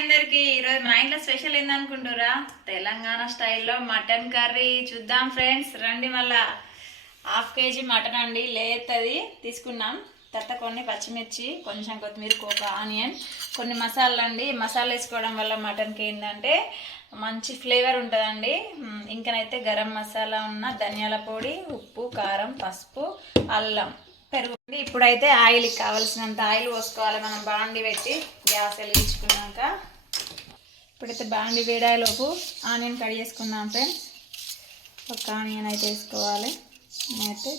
అందరికి ఈరోజు మా ఇంట్లో స్పెషల్ ఏందనుకుంటురా తెలంగాణ స్టైల్లో మటన్ కర్రీ చూద్దాం ఫ్రెండ్స్. రండి మళ్ళా. హాఫ్ కేజీ మటన్ అండి లేతది తీసుకున్నాం. తర్వాత కొన్ని పచ్చిమిర్చి కొంచెం కొత్తిమీర కోక ఆనియన్ కొన్ని మసాలాలు అండి. మసాలా వేసుకోవడం వల్ల మటన్కి ఏంటంటే మంచి ఫ్లేవర్ ఉంటుందండి. ఇంకనైతే గరం మసాలా ఉన్న ధనియాల పొడి ఉప్పు కారం పసుపు అల్లం పెరుగు ఇప్పుడైతే ఆయిల్ కావాల్సినంత ఆయిల్ పోసుకోవాలి. మనం బాండి పెట్టి గ్యాస్ వెలిగించుకున్నాక ఇప్పుడైతే బాండి వేడాయలోపు ఆనియన్ కట్ చేసుకుందాం ఫ్రెండ్స్. ఒక ఆనియన్ అయితే వేసుకోవాలి. అయితే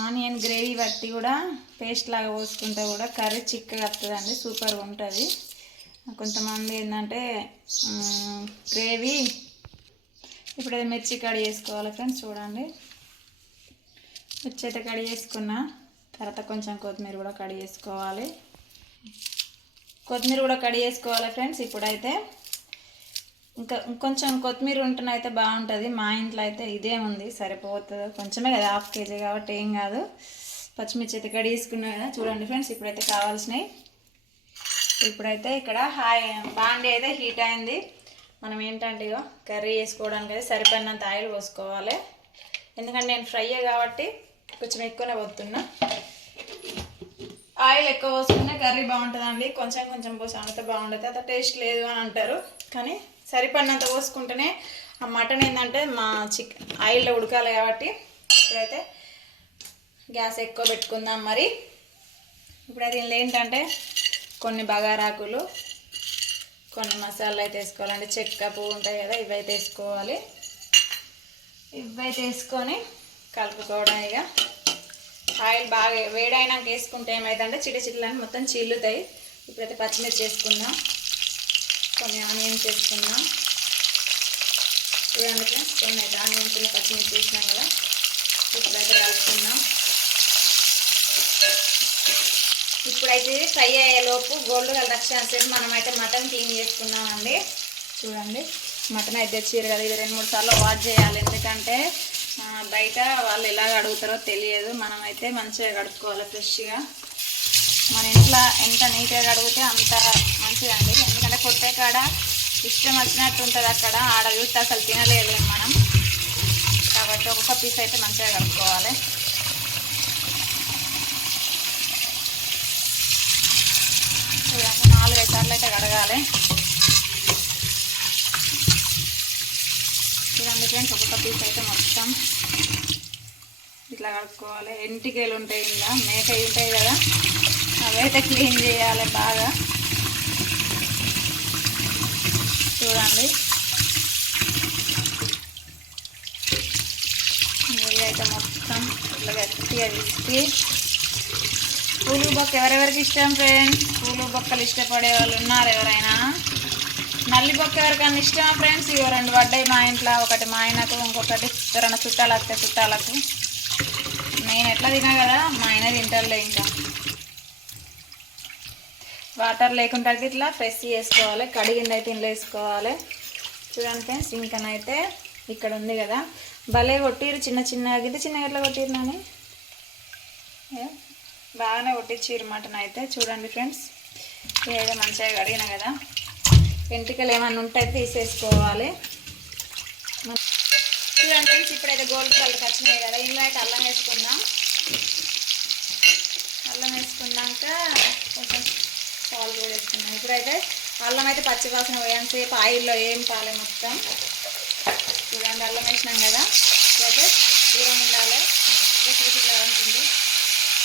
ఆనియన్ గ్రేవీ బట్టి కూడా పేస్ట్ లాగా పోసుకుంటే కూడా కర్రీ చిక్కగా వస్తుందండి సూపర్గా ఉంటుంది. కొంతమంది ఏంటంటే గ్రేవీ ఇప్పుడైతే మిర్చి కట్ చేసుకోవాలి ఫ్రెండ్స్ చూడండి. మిర్చి అయితే కడి చేసుకున్నా తర్వాత కొంచెం కొత్తిమీర కూడా కడి చేసుకోవాలి. కొత్తిమీర కూడా కడి చేసుకోవాలి ఫ్రెండ్స్ ఇప్పుడైతే. ఇంకా ఇంకొంచెం కొత్తిమీర ఉంటేనే అయితే బాగుంటుంది. మా ఇంట్లో అయితే ఇదే ఉంది. సరిపోతుంది. కొంచెమే కదా హాఫ్ కేజీ కాబట్టి ఏం కాదు. పచ్చిమిర్చి అయితే కడి కదా. చూడండి ఫ్రెండ్స్ ఇప్పుడైతే కావాల్సినవి. ఇప్పుడైతే ఇక్కడ హాయ్ బాండి అయితే హీట్ అయింది. మనం ఏంటంటే ఇగో కర్రీ వేసుకోవడానికి అయితే సరిపడినంత ఆయిల్ పోసుకోవాలి. ఎందుకంటే నేను ఫ్రై కాబట్టి కొంచెం ఎక్కువనే పోతున్నా. ఆయిల్ ఎక్కువ పోసుకున్న కర్రీ బాగుంటుందండి. కొంచెం కొంచెం పోసి అంత బాగుంటుంది అంత టేస్ట్ లేదు అని అంటారు. కానీ సరిపడినంత పోసుకుంటేనే ఆ మటన్ ఏంటంటే మా చికెన్ ఆయిల్లో ఉడకాలి కాబట్టి ఇప్పుడైతే గ్యాస్ ఎక్కువ పెట్టుకుందాం మరి. ఇప్పుడైతే దీనిలో ఏంటంటే కొన్ని బగారాకులు కొన్ని మసాలాలు అయితే వేసుకోవాలండి. చెక్క పువ్వు ఉంటాయి కదా ఇవైతే వేసుకోవాలి. ఇవైతే వేసుకొని కలుపుకోవడం ఇక. ఆయిల్ బాగా వేడైనాక వేసుకుంటే ఏమైందంటే చిటి చిట్లని మొత్తం చిల్లుతాయి. ఇప్పుడైతే పచ్చిమిర్చి వేసుకుందాం కొన్ని ఆనియన్స్ వేసుకుందాం చూడండి ఫ్రెండ్స్ కొన్ని అయితే ఆనియన్స్ ఉన్న పచ్చిమిర్చి వేసినాం కదా. ఇప్పుడైతే కలుపుకుందాం. ఇప్పుడైతే ఫ్రై అయ్యేలోపు గోల్డ్ కలర్ వచ్చేసేపు మనం అయితే మటన్ క్లీన్ చేసుకున్నామండి. చూడండి మటన్ అయితే తెచ్చిర్రు కదా ఇది రెండు మూడు సార్లు వాష్ చేయాలి. ఎందుకంటే బయట వాళ్ళు ఎలా అడుగుతారో తెలియదు. మనమైతే మంచిగా కడుక్కోవాలి ఫ్రెష్గా. మన ఇంట్లో ఎంత నీట్గా కడిగితే అంత మంచిదండి. ఎందుకంటే కొట్టే కాడ ఇష్టం వచ్చినట్టు ఉంటుంది అక్కడ. ఆడ చూస్తే అసలు తినలేదు మనం. కాబట్టి ఒక్కొక్క పీస్ అయితే మంచిగా కడుక్కోవాలి. చూడండి నాలుగైదు సార్లు అయితే కడగాలి. చూడండి ఫ్రెండ్స్ ఒక్కొక్క పీస్ అయితే మొత్తం. ఇట్లా కడుక్కోవాలి. ఎంటికలు ఉంటాయి ఇంకా మేక ఉంటాయి కదా అవైతే క్లీన్ చేయాలి బాగా. చూడండి. ఇవి అయితే మొత్తం ఇట్లా గట్టిగా తీసి పూలు బొక్క ఎవరెవరికి ఇష్టం ఫ్రెండ్స్? పూలు బొక్కలు ఇష్టపడే వాళ్ళు ఉన్నారు ఎవరైనా? నల్లి బొక్క ఎవరికైనా ఇష్టమా ఫ్రెండ్స్? ఇవి రెండు పడ్డాయి మా ఇంట్లో. ఒకటి మా ఆయనకు ఇంకొకటి ఎవరైనా చుట్టాలు వస్తే చుట్టాలకు. నేను ఎట్లా తినా కదా మా ఆయన తింటారులే ఇంకా. వాటర్ లేకుండా ఇట్లా ఫ్రెష్ చేసుకోవాలి కడిగింది అయితే ఇంట్లో వేసుకోవాలి. చూడండి ఫ్రెండ్స్ ఇంకనైతే ఇక్కడ ఉంది కదా. భలే కొట్టిరు చిన్న చిన్న ఇది చిన్న ఎట్లా కొట్టిరు నాని? బాగానే కొట్టించిర్రు మటన్ అయితే. చూడండి ఫ్రెండ్స్ ఏదో మంచిగా కడిగిన కదా. వెంట్రుకలు ఏమన్నా ఉంటే తీసేసుకోవాలి. చూడండి ఫ్రెండ్స్ ఇప్పుడైతే గోల్డ్ కలర్కి వచ్చినాయి కదా ఇందులో అయితే అల్లం వేసుకుందాం. అల్లం వేసుకున్నాక కొంచెం పాలు కూడా వేసుకుందాం. ఇప్పుడైతే అల్లం అయితే పచ్చి వాసన పోయేంతసేపు ఆయిల్లో ఏం పాలే మొత్తం. చూడండి అల్లం వేసినాం కదా. ఇప్పుడైతే దూరం ఉండాలి. రుచి ఉంటుంది.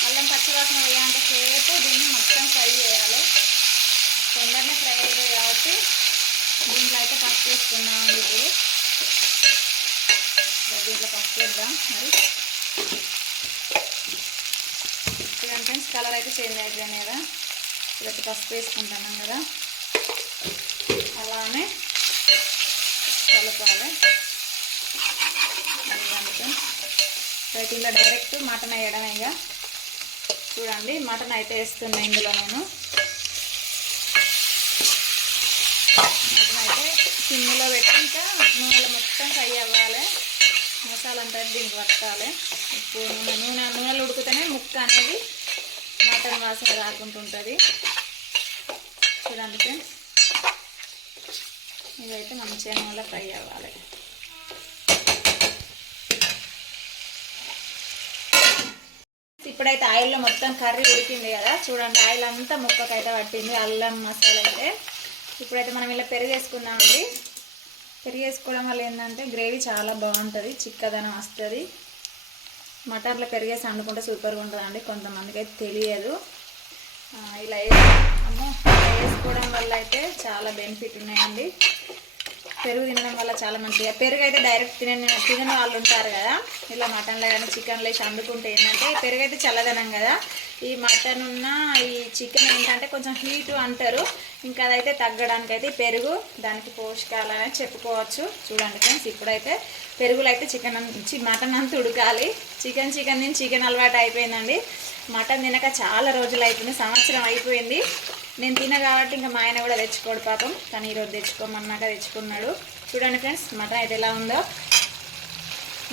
అల్లం పచ్చి వాసన పోయేంత సేపు దీన్ని మొత్తం ఫ్రై చేయాలి. తొందరనే ఫ్రై అవుతుంది కాబట్టి దీంట్లో అయితే పసుపు వేసుకున్నాం ఇప్పుడు. దీంట్లో పసుపు వేద్దాం మరి. చూడండి ఫ్రెండ్స్ కలర్ అయితే చేంజ్ అయిపోయాను కదా. ఇదొక పసుపు వేసుకుంటున్నాం కదా. అలానే కలపాలి రైట్ డైరెక్ట్ మటన్ వేయడం ఇక. చూడండి మటన్ అయితే వేస్తున్నా ఇందులో నేను. మటన్ అయితే సిమ్లో పెట్టి ఇంకా నూనెలో మొత్తం ఫ్రై అవ్వాలి. మసాలా దీనికి పట్టాలి ఇప్పుడు నూనె నూనె నూనెలు ఉడికితేనే ముక్క అనేది మటన్ వాసన రాకుంటుంటుంది చూడండి ఫ్రెండ్స్. ఇదైతే మంచిగా నూనెలో ఫ్రై అవ్వాలి. ఇప్పుడైతే ఆయిల్లో మొత్తం కర్రీ ఉడికింది కదా. చూడండి ఆయిల్ అంతా ముక్కకైతే పట్టింది. అల్లం మసాలా అయితే ఇప్పుడైతే మనం ఇలా పెరుగు వేసుకుందామండి పెరుగు వేసుకోవడం వల్ల ఏంటంటే గ్రేవీ చాలా బాగుంటుంది చిక్కదనం వస్తుంది. మటన్లో పెరిగేసి వండుకుంటే సూపర్గా ఉంటుందండి కొంతమందికి అయితే తెలియదు. ఇలా వేసి ఇలా వేసుకోవడం వల్ల అయితే చాలా బెనిఫిట్ ఉన్నాయండి. పెరుగు తినడం వల్ల చాలా మంచిగా పెరుగు అయితే డైరెక్ట్ తినని తినని వాళ్ళు ఉంటారు కదా. ఇలా మటన్లో కానీ చికెన్లో వేసి వండుకుంటే ఏంటంటే పెరుగు అయితే చల్లదనం కదా. ఈ మటన్ ఉన్న ఈ చికెన్ ఏంటంటే కొంచెం హీట్ అంటారు. ఇంకా అదైతే తగ్గడానికి అయితే పెరుగు దానికి పోషకాలని చెప్పుకోవచ్చు. చూడండి ఫ్రెండ్స్ ఇప్పుడైతే పెరుగులు అయితే చికెన్ మటన్ అంతా ఉడకాలి. చికెన్ చికెన్ నేను చికెన్ అలవాటు అయిపోయిందండి. మటన్ తినక చాలా రోజులు అయిపోయింది సంవత్సరం అయిపోయింది. నేను తిన కాబట్టి ఇంకా మా ఆయన కూడా తెచ్చుకోడు పాపం. కానీ ఈరోజు తెచ్చుకోమన్నాక తెచ్చుకున్నాడు. చూడండి ఫ్రెండ్స్ మటన్ అయితే ఎలా ఉందో.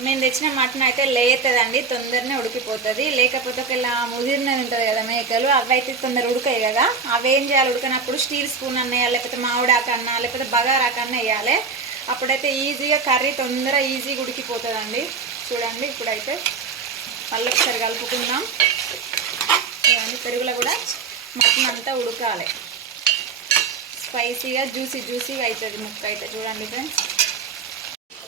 నేను తెచ్చిన మటన్ అయితే లేతుందండి తొందరనే ఉడికిపోతుంది. లేకపోతే ఒకవేళ ముదిరినది ఉంటుంది కదా మేకలు అవి అయితే తొందర ఉడకాయి కదా. అవి ఏం చేయాలి? ఉడకనప్పుడు స్టీల్ స్పూన్ అన్న వేయాలి లేకపోతే మామిడాకన్నా లేకపోతే బగారాకన్నా వేయాలి. అప్పుడైతే ఈజీగా కర్రీ తొందర ఈజీగా ఉడికిపోతుందండి. చూడండి ఇప్పుడైతే మళ్ళీ ఒకసారి కలుపుకుందాం. చూడండి పెరుగులో కూడా మటన్ అంతా ఉడకాలి. స్పైసీగా జ్యూసీ జ్యూసీగా అవుతుంది ముక్క అయితే చూడండి ఫ్రెండ్స్.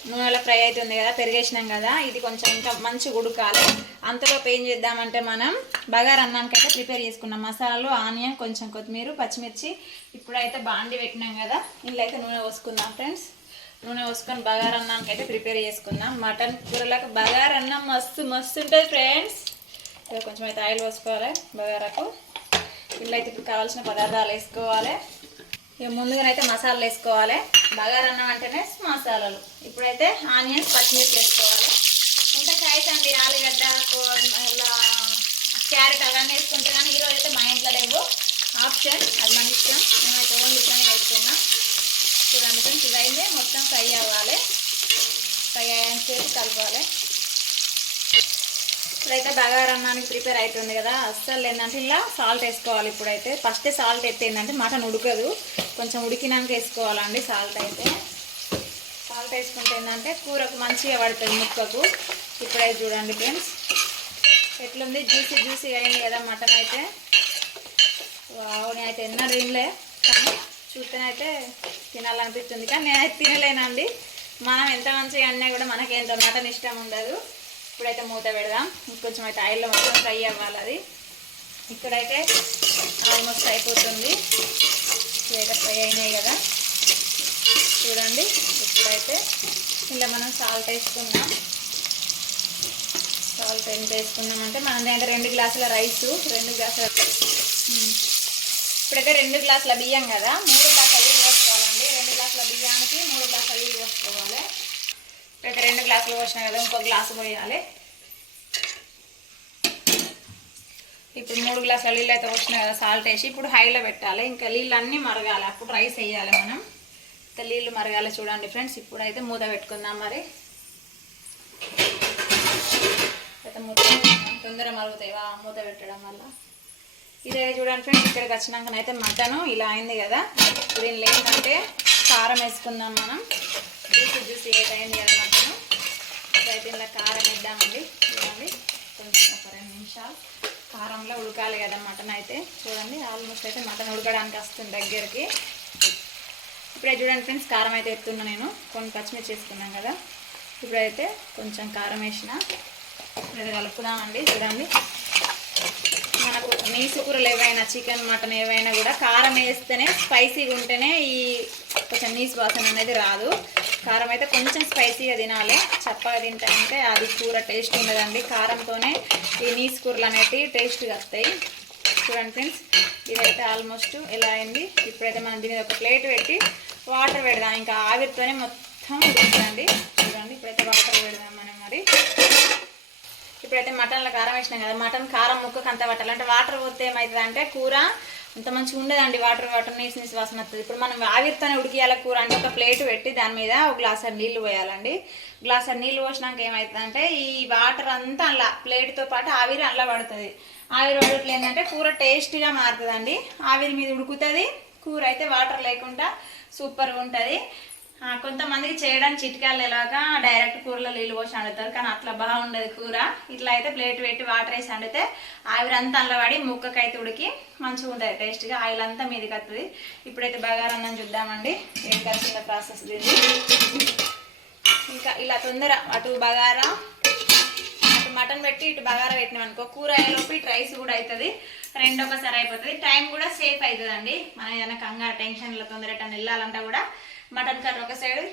నూనెలో ఫ్రై అవుతుంది కదా పెరిగేసినాం కదా ఇది కొంచెం ఇంకా మంచిగా ఉడకాలి. అంతలోపు ఏం చేద్దామంటే మనం బగారు అన్నానికి అయితే ప్రిపేర్ చేసుకున్నాం. మసాలాలు ఆనియన్ కొంచెం కొత్తిమీర పచ్చిమిర్చి ఇప్పుడైతే బాండి పెట్టినాం కదా ఇంట్లో అయితే నూనె పోసుకుందాం ఫ్రెండ్స్. నూనె పోసుకొని బగారు అన్నానికి అయితే ప్రిపేర్ చేసుకుందాం. మటన్ కూరలకు బగారు అన్నం మస్తు మస్తు ఉంటుంది ఫ్రెండ్స్. కొంచెం అయితే ఆయిల్ పోసుకోవాలి బగారకు. ఇల్లు అయితే ఇప్పుడు కావాల్సిన పదార్థాలు వేసుకోవాలి. ఇక ముందుగానైతే మసాలాలు వేసుకోవాలి. బగారా అన్నం అంటేనే మసాలాలు. ఇప్పుడైతే ఆనియన్స్ పచ్చిమిర్చి వేసుకోవాలి. ఇంకా చాయ్స్ అండి ఆలుగడ్డ ఇలా క్యారెట్ అవన్నీ వేసుకుంటే కానీ ఈరోజు అయితే మా ఇంట్లో లేవు. ఆప్షన్ అది మన ఇష్టం. మేమైతే ఓన్లీ ఇట్లనే వేసుకున్నాం. చూడండి ఫ్రెండ్స్ ఇది అయితే మొత్తం ఫ్రై అవ్వాలి. ఫ్రై అయ్యేంతసేపు కలపాలి. ఇప్పుడైతే బగారా అన్నానికి ప్రిపేర్ అవుతుంది కదా. అస్సలు ఏంటంటే ఇలా సాల్ట్ వేసుకోవాలి ఇప్పుడైతే. ఫస్ట్ సాల్ట్ ఎత్తే ఏంటంటే మటన్ ఉడకదు. కొంచెం ఉడికినాక వేసుకోవాలండి సాల్ట్ అయితే. సాల్ట్ వేసుకుంటే ఏంటంటే కూరకు మంచిగా పడుతుంది ముక్కకు. ఇప్పుడైతే చూడండి ఫ్రెండ్స్. ఎట్లుంది? జ్యూసీ జ్యూసీ అయింది కదా మటన్ అయితే. వావ్ నేనైతే ఎన్నో తినలే కానీ చూస్తేనైతే తినాలనిపిస్తుంది. కానీ నేనైతే తినలేనండి. మనం ఎంత మంచిగా అన్నా కూడా మనకేంటో మటన్ ఇష్టం ఉండదు. ఇప్పుడైతే మూత పెడదాం. ఇంకొంచెం అయితే ఆయిల్లో మొత్తం ఫ్రై అవ్వాలి అది ఇక్కడైతే ఆల్మోస్ట్ అయిపోతుంది. ఇదైతే ఫ్రై అయినాయి కదా. చూడండి ఇప్పుడైతే ఇలా మనం సాల్ట్ వేసుకుందాం. సాల్ట్ ఎంత వేసుకున్నామంటే మన దగ్గర రెండు గ్లాసుల రైస్ రెండు గ్లాసుల ఇప్పుడైతే రెండు గ్లాసుల బియ్యం కదా. మూడు గ్లాసులు నీళ్ళు పోసుకోవాలండి రెండు గ్లాసుల బియ్యానికి మూడు గ్లాసుల నీళ్ళు పోసుకోవాలి ఇప్పుడైతే రెండు గ్లాసులు పోసినా కదా ఇంకో గ్లాసు పోయాలి. ఇప్పుడు మూడు గ్లాసుల నీళ్ళు అయితే పోసినా కదా సాల్ట్ వేసి ఇప్పుడు హైలో పెట్టాలి. ఇంకా నీళ్ళు అన్నీ మరగాలి. అప్పుడు రైస్ వేయాలి మనం. ఇంకా నీళ్ళు మరగాలి చూడండి ఫ్రెండ్స్. ఇప్పుడైతే మూత పెట్టుకుందాం మరి. అయితే మూత తొందర మరుగుతాయివా మూత పెట్టడం వల్ల. ఇదే చూడండి ఫ్రెండ్స్ ఇక్కడికి వచ్చినాకనైతే మటన్ ఇలా అయింది కదా. దీనిలో ఏంటంటే కారం వేసుకుందాం మనం. జ్యూస్ జ్యూస్ ఏదైంది కదా మటన్ కారం వేద్దామండి. చూడండి. కొంచెం ఒక రెండు నిమిషాలు కారంలో ఉడకాలి కదా మటన్ అయితే. చూడండి ఆల్మోస్ట్ అయితే మటన్ ఉడకడానికి వస్తుంది దగ్గరికి. ఇప్పుడే చూడండి ఫ్రెండ్స్ కారం అయితే ఎత్తున్నా నేను. కొన్ని పచ్చిమిర్చి వేసుకున్నాం కదా. ఇప్పుడైతే కొంచెం కారం వేసిన. ఇప్పుడు కలుపుదామండి. చూడండి. మనకు నీసు కూరలు ఏవైనా చికెన్ మటన్ ఏవైనా కూడా కారం వేస్తేనే స్పైసీగా ఉంటేనే ఈ కొంచెం నీసు వాసన అనేది రాదు. కారం అయితే కొంచెం స్పైసీగా తినాలి. చప్పగా తింటే అది కూర టేస్ట్ ఉండదండి. కారంతోనే ఈ నీసు కూరలు అనేవి టేస్ట్గా వస్తాయి. చూడండి ఫ్రెండ్స్ ఇదైతే ఆల్మోస్ట్ ఎలా అయింది? ఇప్పుడైతే మనం దీని ఒక ప్లేట్ పెట్టి వాటర్ పెడదాం. ఇంకా ఆవిరితోనే మొత్తం చూడండి చూడండి ఇప్పుడైతే వాటర్ పెడదాం మనం మరి. ఇప్పుడైతే మటన్లో కారం వేసినాం కదా మటన్ కారం ముక్కకు అంత పట్టాలి. అంటే వాటర్ పోతే ఏమవుతుంది అంటే కూర అంత మంచిగా ఉండదండి వాటర్ వాటర్ నీసు నీసు వాసన వస్తుంది ఇప్పుడు మనం ఆవిరితోనే ఉడికియాల కూర అంటే ఒక ప్లేట్ పెట్టి దాని మీద ఒక గ్లాస్ నీళ్ళు పోయాలండి. గ్లాస్ నీళ్ళు పోసినాక ఏమవుతుందంటే ఈ వాటర్ అంతా అలా ప్లేట్తో పాటు ఆవిరి అలా పడుతుంది. ఆవిరి పడట్లు ఏంటంటే కూర టేస్టీగా మారుతుందండి. ఆవిరి మీద ఉడుకుతుంది కూర అయితే వాటర్ లేకుండా సూపర్గా ఉంటుంది. కొంతమందికి చేయడానికి చిట్కాలు తెలియక డైరెక్ట్ కూరలో నీళ్ళు పోసి వండుతారు కానీ అట్లా బాగుండదు కూర. ఇట్లా అయితే ప్లేట్ పెట్టి వాటర్ వేసి వండితే ఆవిరంతా అందులో పడి ముక్కకైతే ఉడికి మంచిగా ఉంటుంది టేస్ట్గా. ఆయిల్ అంతా మీదకి వస్తుంది ఇప్పుడైతే బగారన్నం చూద్దామండి. ఏం కలిసిన ప్రాసెస్ దీన్ని? ఇంకా ఇలా తొందర అటు బగారా అటు మటన్ పెట్టి ఇటు బగారా పెట్టినాం అనుకో కూర అయ్యేలోపు ఇటు రైస్ కూడా అవుతుంది రెండు ఒకసారి అయిపోతుంది. టైం కూడా సేఫ్ అవుతుందండి మనం ఏదైనా కంగారు టెన్షన్లో తొందర వెళ్ళాలంటే కూడా మటన్ కర్రీ ఒక సైడ్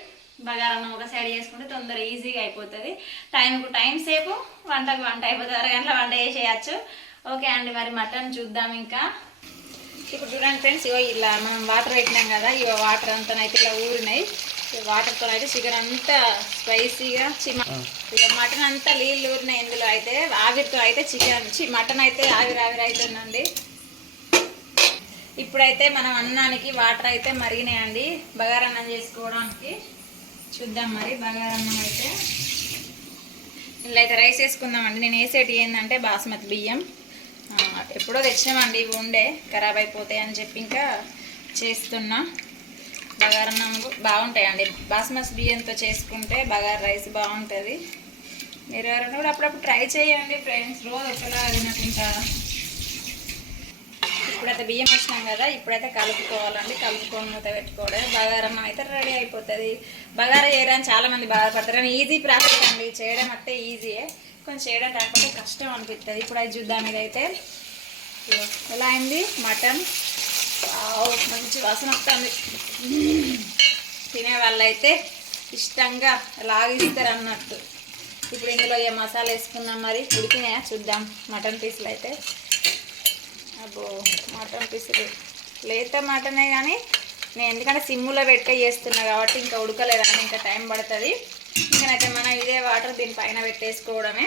బగారన్నం ఒక సైడ్ చేసుకుంటే తొందర ఈజీగా అయిపోతుంది. టైంకు టైం సేపు వంటకు వంట అయిపోతుంది. అరగంటల వంట చేసేయచ్చు. ఓకే అండి మరి మటన్ చూద్దాం ఇంకా. ఇప్పుడు చూడండి ఫ్రెండ్స్ ఇగో ఇలా మనం వాటర్ పెట్టినాం కదా ఇగో వాటర్ అంతా అయితే ఇలా ఊరినాయి. వాటర్తో అయితే చికెన్ అంతా స్పైసీగా చిమ ఇక మటన్ అంతా నీళ్ళు ఊరినాయి ఇందులో అయితే. ఆవిరితో అయితే చికెన్ చి మటన్ అయితే ఆవిరి ఆవిరి అవుతుందండి. ఇప్పుడైతే మనం అన్నానికి వాటర్ అయితే మరిగినాయండి. బగారన్నం చేసుకోవడానికి చూద్దాం మరి బగారన్నం అయితే. ఇలా అయితే రైస్ వేసుకుందామండి. నేను వేసేటి ఏంటంటే బాస్మతి బియ్యం. ఎప్పుడో తెచ్చామండి ఇవి ఉండే ఖరాబ్ అయిపోతాయి అని చెప్పి ఇంకా చేస్తున్నా. బగారన్నం బాగుంటాయండి. బాస్మతి బియ్యంతో చేసుకుంటే బగార రైస్ బాగుంటుంది. మీరు ఎవరైనా కూడా అప్పుడప్పుడు ట్రై చేయండి ఫ్రెండ్స్. రోజు ఒకలా తినకుండా ఇప్పుడైతే బియ్యం వేసినాం కదా ఇప్పుడైతే కలుపుకోవాలండి. కలుపుకొని మూత పెట్టుకోవడం బగారన్నం అయితే రెడీ అయిపోతుంది. బగారా చేయడానికి చాలామంది బాధపడతారు. ఈజీ ప్రాసెస్ అండి. చేయడం అంటే ఈజీయే. కొంచెం చేయడం రాకపోతే కష్టం అనిపిస్తుంది ఇప్పుడు అది చూద్దాం ఇదైతే. ఎలా అయింది? మటన్. మంచి వాసన వస్తుంది. తినే వాళ్ళైతే ఇష్టంగా లాగిస్తారు అన్నట్టు. ఇప్పుడు ఇందులో ఏ మసాలా వేసుకుందాం మరి? ఉడికినాయా? చూద్దాం. మటన్ పీసులు అయితే అబ్బో మటన్ పీసులు లేత మటనే కానీ నేను ఎందుకంటే సిమ్ములో పెట్టే చేస్తున్నా కాబట్టి ఇంకా ఉడకలేదు అని ఇంకా టైం పడుతుంది. ఇంకనైతే మనం ఇదే వాటర్ దీనిపైన పెట్టేసుకోవడమే.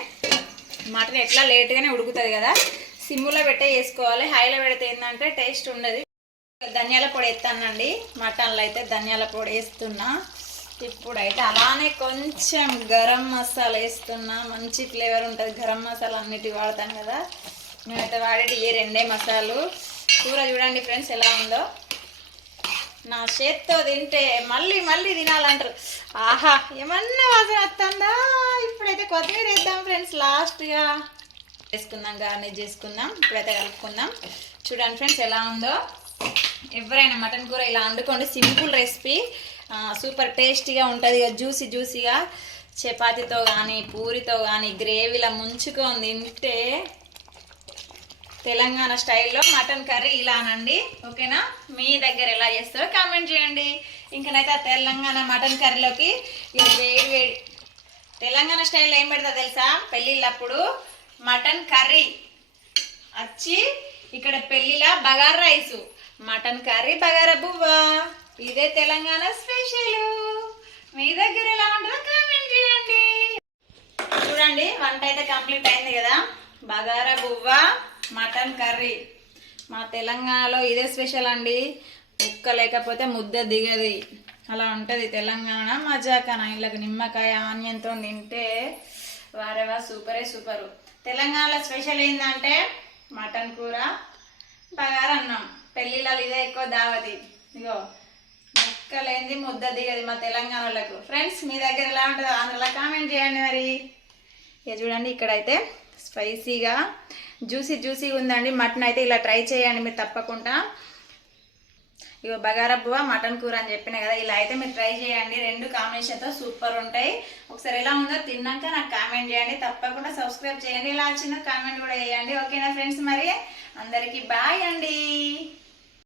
మటన్ ఎట్లా లేట్గానే ఉడుకుతుంది కదా. సిమ్ములో పెట్టే వేసుకోవాలి హైలో పెడితే ఏంటంటే టేస్ట్ ఉండదు. ధనియాల పొడి వేస్తానండి మటన్లో అయితే ధనియాల పొడి వేస్తున్నా. ఇప్పుడైతే అలానే కొంచెం గరం మసాలా వేస్తున్నా. మంచి ఫ్లేవర్ ఉంటుంది. గరం మసాలా అన్నిటి వాడతాను కదా. నేనైతే వాడేటి ఏ రెండే మసాలు. కూర చూడండి ఫ్రెండ్స్ ఎలా ఉందో. నా చేత్తో తింటే మళ్ళీ మళ్ళీ తినాలంటారు. ఆహా ఏమన్నా వాసన వస్తుందా? ఇప్పుడైతే కొత్తిమీర వేద్దాం ఫ్రెండ్స్ లాస్ట్గా. వేసుకుందాం గార్నిష్ చేసుకుందాం ఇప్పుడైతే కలుపుకుందాం. చూడండి ఫ్రెండ్స్ ఎలా ఉందో. ఎవరైనా మటన్ కూర ఇలా వండుకోండి సింపుల్ రెసిపీ. సూపర్ టేస్టీగా ఉంటుంది ఇక జ్యూసీ జ్యూసీగా. చపాతీతో కానీ పూరితో కానీ గ్రేవీలా ముంచుకొని తింటే తెలంగాణ స్టైల్లో మటన్ కర్రీ ఇలానండి. ఓకేనా? మీ దగ్గర ఎలా చేస్తారో కామెంట్ చేయండి. ఇంకనైతే ఆ తెలంగాణ మటన్ కర్రీలోకి వేడి వేడి తెలంగాణ స్టైల్లో ఏం పెడతా తెలుసా? పెళ్ళిళ్ళప్పుడు మటన్ కర్రీ వచ్చి ఇక్కడ పెళ్ళిలా bagar rice. Mutton curry bagara బువ్వా. ఇదే తెలంగాణ స్పెషల్. మీ దగ్గర ఎలా ఉంటుందో కామెంట్ చేయండి. చూడండి వంట అయితే కంప్లీట్ అయింది కదా. బగారా బువ్వా. Mutton curry. మా తెలంగాణలో ఇదే స్పెషల్ అండి. ముక్క లేకపోతే ముద్ద దిగది. అలా ఉంటుంది తెలంగాణ. మజాకన ఇళ్ళకి నిమ్మకాయ ఆనియన్తో తింటే వారేవా సూపరే సూపరు. తెలంగాణలో స్పెషల్ ఏంటంటే మటన్ కూర బగారన్నం పెళ్ళిళ్ళలో ఇదే ఎక్కువ దావతి ఇగో ముక్కలేంది ముద్ద దిగది మా తెలంగాణ వాళ్ళకు ఫ్రెండ్స్ మీ దగ్గర ఎలా ఉంటుందో అందులో కామెంట్ చేయండి మరి. ఇక చూడండి ఇక్కడైతే స్పైసీగా జ్యూసీ జ్యూసీగా ఉందండి. మటన్ అయితే ఇలా ట్రై చేయండి మీరు తప్పకుండా. ఇగో బగారా మటన్ కూర అని చెప్పిన కదా ఇలా అయితే మీరు ట్రై చేయండి. రెండు కాంబినేషన్తో సూపర్ ఉంటాయి. ఒకసారి ఎలా ఉందో తిన్నాక నాకు కామెంట్ చేయండి. తప్పకుండా సబ్స్క్రైబ్ చేయండి. ఇలా వచ్చిందో కామెంట్ కూడా చేయండి. ఓకేనా ఫ్రెండ్స్ మరి? అందరికీ బాయ్ అండి.